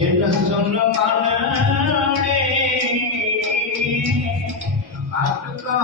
என்ன சொன்ன மனே காட்டு